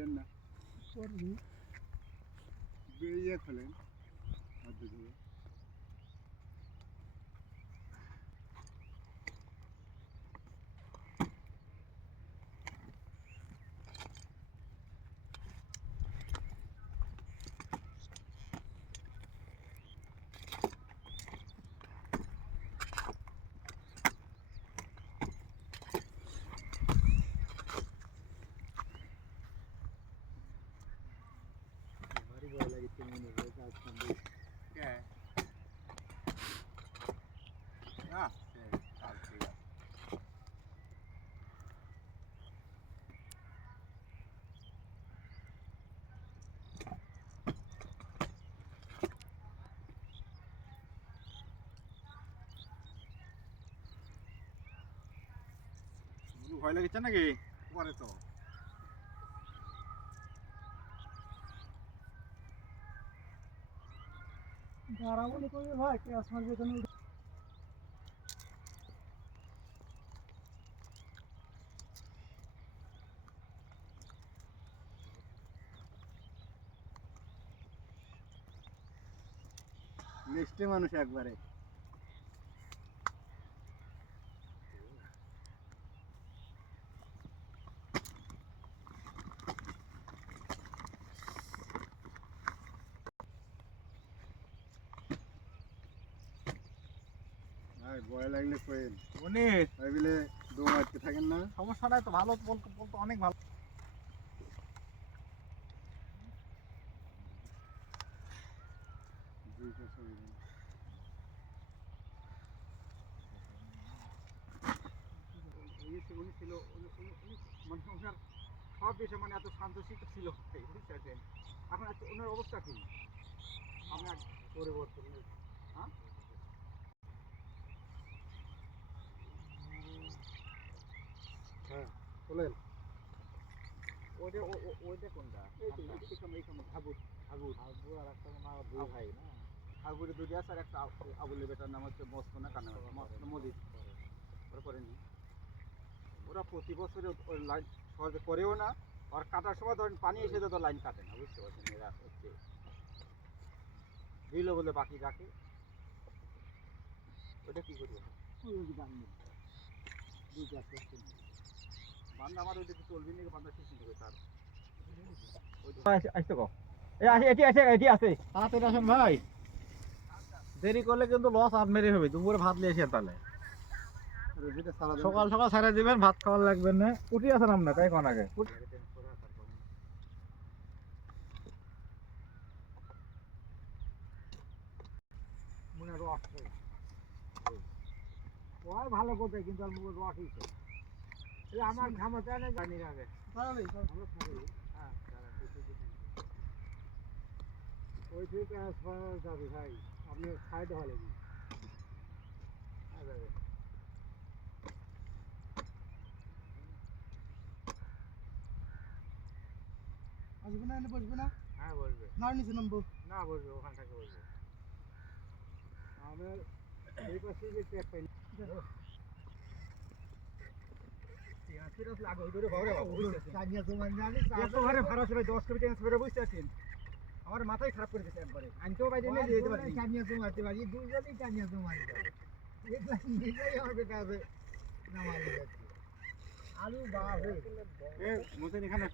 len na. Sorry. Be ye kolen. ভয় লাগছে মনে হয় কাজ করবে কে না সে কাজ ঠিক আছে ভয় লেগেছে নাকি পরে তো দাঁড়াবো করে ভাই ক্যাশ মারবে কেন নেক্সটে মানুষ একবারে। ভয় লাগলে কোয়েন উনি ভাই বলে দৌড়াতে থাকেন না। সমস্যা নাই তো ভালো বলতে বলতে অনেক ভালো। দুইটা ছবি দিন। ছিল, উনি ছিল উনি- উনি- উনি মানে ওনার সব বিষয়ে মানে এত শান্তশিষ্ট ছিল বুঝতে পারছেন এখন ওনার অবস্থা কি? আপনার পরিবর্তন হ্যাঁ হ্যাঁ চলেন ওইটা ওইটা কোনটা? ভাগুর ভাগুর আবু আর একটা দুই ভাই না? ভাগুরে দুটি আছে আর একটা আবু- আবুলের বেটার নাম হচ্ছে মস্ত না কান্না মদির ওরা করেনি ওরা প্রতি বছরে ওই লাইন সহজে করেও না আর কাটার সময় ধরেন পানি এসে তো লাইন কাটে না বুঝতে পারছেন? এরা হচ্ছে দিল বলে বাকি রাখে। ওটা কি করব? বান্দা তাড়াতাড়ি আসেন ভাই। দেরি করলে কিন্তু লস আপ মেরে হবে দুপুরে ভাত নিয়ে এসে তাহলে। সকাল সকাল সারা দিবেন ভাত খাওয়ার লাগবে না। উঠি আছেন আপনার তাই কোন আগে? মনে ভালো করতে কিন্তু রস এই আমার ঘামাতে না জানি আগে খাব? হ্যাঁ ওই থেকে আসবার যাবে ভাই। আপনি সাইড হলে কি হ্যাঁ যাবে। আসবে না এনে বসবে না? হ্যাঁ বলবে না নিচে নামবো। না বলবে ওখান থেকে বলবে আমার এই পাশে যে ট্যাপ পাই আমার মাথায় খারাপ করে দিচ্ছে একবারে আনতেও বাইরে নিয়ে দিয়ে দিতে পারি আলু বাপরে এ মোসেন এখানে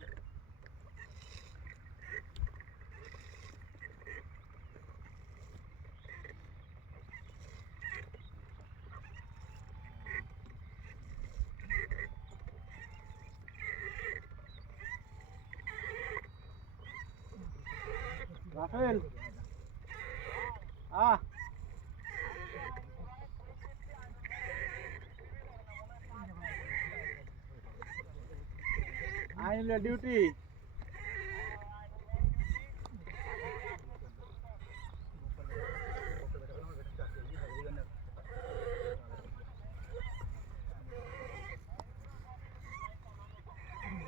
রাফেল আ আইলে ডিউটি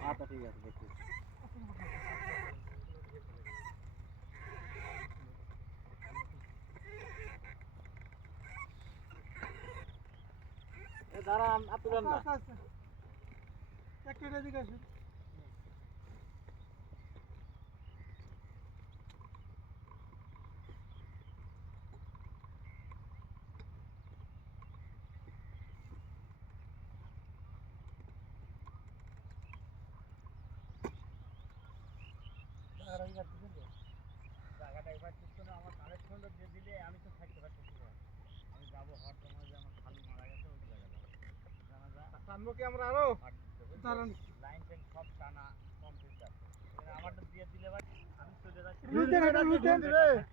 আচ্ছা ঠিক আছে দেখছি জায়গাটা এবার ঠিক করে আমার কানেকশনটা দিয়ে দিলে আমি তো থাকতে পারতেছি আমি যাব হওয়ার সময় যে আমার খালি মারা গেছে টানবো কি আমরা আরও? কারণ লাইন সব টানা কমপ্লিট আমারটা দিয়ে দিলে ভাই আমি চলে যাচ্ছি। লুজ দেন, একটা লুজ দেন।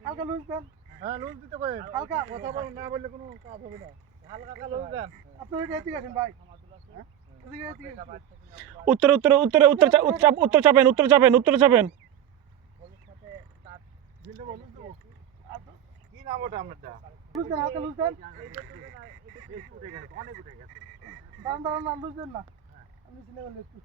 হালকা লুজ দেন। হ্যাঁ লুজ দিতে কই? হালকা কথা বল না বললে কোনো কাজ হবে না। হালকা লুজ দেন। আপনি এদিকে আসেন ভাই। এটা থেকে উত্তরে উত্তরে উত্তরে উত্তর চা- উত্তর চাপ- উত্তর চাপেন উত্তর চাপেন উত্তর চাপেন। নাম ওটা লুজ দেন। বেশ উঠে অনেক উঠে গেছে দাঁড়ান, দাঁড়ান, না, লুজ দেন না। আমি নিচে নেবেন একটু।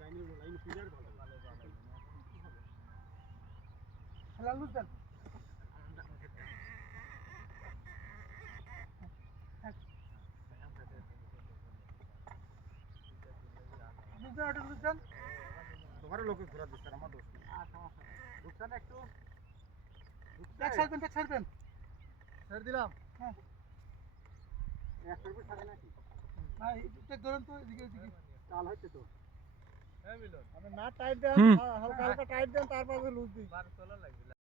লাইনে লাইনে পিলারে পাল্টাতে হেলান তোমারও লোকে ঘোরা আমার দোষ নেই। না একটু ব্যাক সাইড দেন, ব্যাক ছেড়ে দিলাম। হ্যাঁ। একটা উপর থাকে নাকি? না, এইটা ধরেন তো, এদিকে, এদিকে। চাল হচ্ছে তো। হ্যাঁ মিলন। আপনি না টাইট দেন, হালকা হালকা টাইট দেন, তারপর লুজ। বার চলা লাগবে।